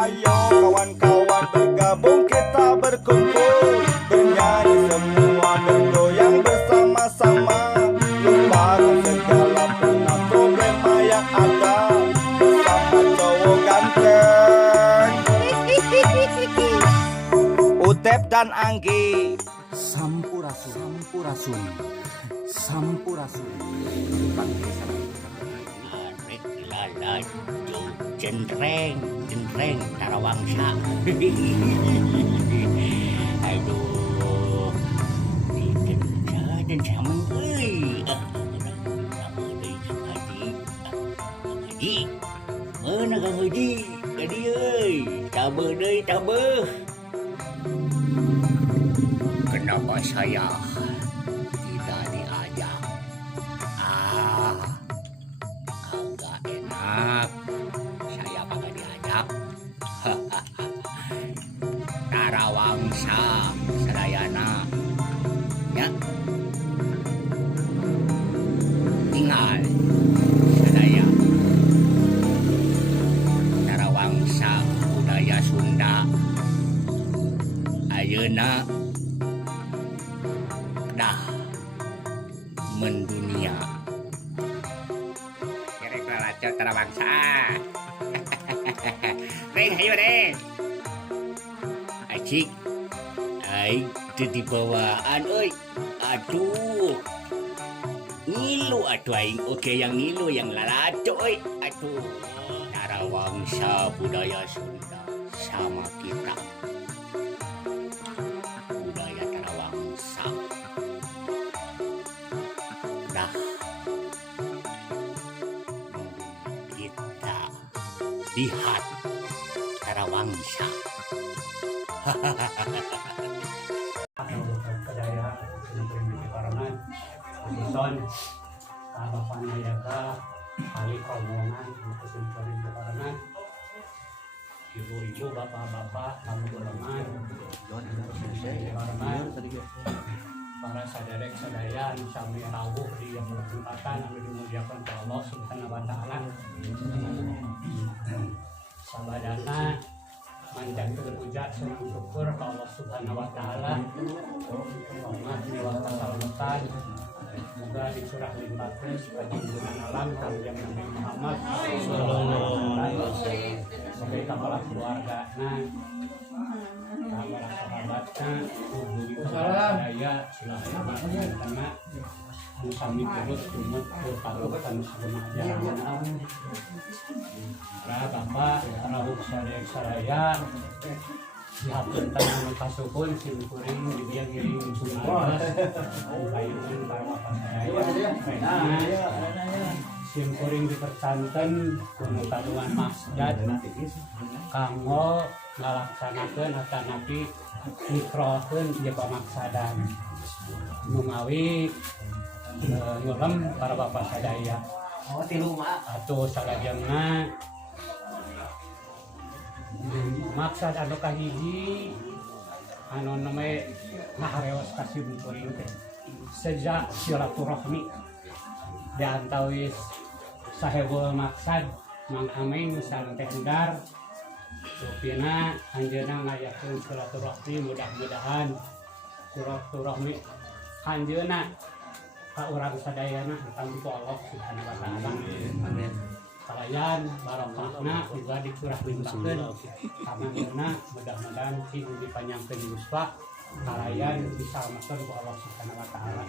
Ayo kawan-kawan bergabung kita berkumpul, bernyanyi semua bergoyang bersama-sama, lupakan segala pernah problema yang ada, bersama cowok ganteng Utep dan Anggi. Sampurasun Lalaju jenreng tarawangsa. Aduh, dan sama haji mana kang haji jadi tabah deh tabah. Kenapa saya tidak diajak? Agak enak saya kagak diajak. Tarawangsa Sadayana ya tinggal sadaya Tarawangsa budaya Sunda ayeuna dah mendunia. Kerek lalacot Tarawangsa. Reng ayo deh. Acik, ay di bawaan, oi. Aduh, ngilu aduh aing. Oke yang ngilu yang lalacot, oi. Aduh, Tarawangsa budaya Sunda sama kita. Budaya Tarawangsa. Dah kita lihat Tarawangsa. Kedaya Karangan, Bison, Bapak Nayaga, Kali Komongan, Kesimpulan Karangan, ibu-ibu, bapak-bapak, kamu gorengan, Karangan, para sadarek sadayan, sami rawuh di yang berkempatan, kami dimuliakan ke Allah Subhanahu wa Ta'ala. Sabadana manjangkeun puja sareng syukur ka Allah Subhanahu wa Ta'ala. Allahumma waktu salamutan semoga disurah limpahkeun ka junjungan alam kanjeng Nabi Muhammad sallallahu alaihi wasallam, sebagai kepala keluargana, para sahabatna, daya silaturahmi karena kami terus tumut berpalutan sama ajaran. Para bapak, para sadayek sadaya, dihapunten anu kasukun simkuring di dia ngiring sunaras, kayunan para bapak sadaya. Simkuring dipercanten kuno kaduan masjid kanggo ngalaksanakeun atanapi mikrokeun ieu pamaksadan nu ngawi ngulem para bapak sadaya. Oh tilu mah atuh salajengna maksad anu kahiji anu name ngahareos ka simkuring teh sejak silaturahmi diantawis sahebul maksad Mang Ameng Sante Endar rupina anjeunna ngayakeun silaturahmi, mudah-mudahan silaturahmi anjeunna ka urang sadayana ditampi ku Allah Subhanahu wa Ta'ala. Amin. Kalayan barokahna juga dicurah limpahkeun ka manehna, mudah-mudahan sing dipanjangkeun yuswa kalayan disalametkeun ku Allah Subhanahu wa Ta'ala.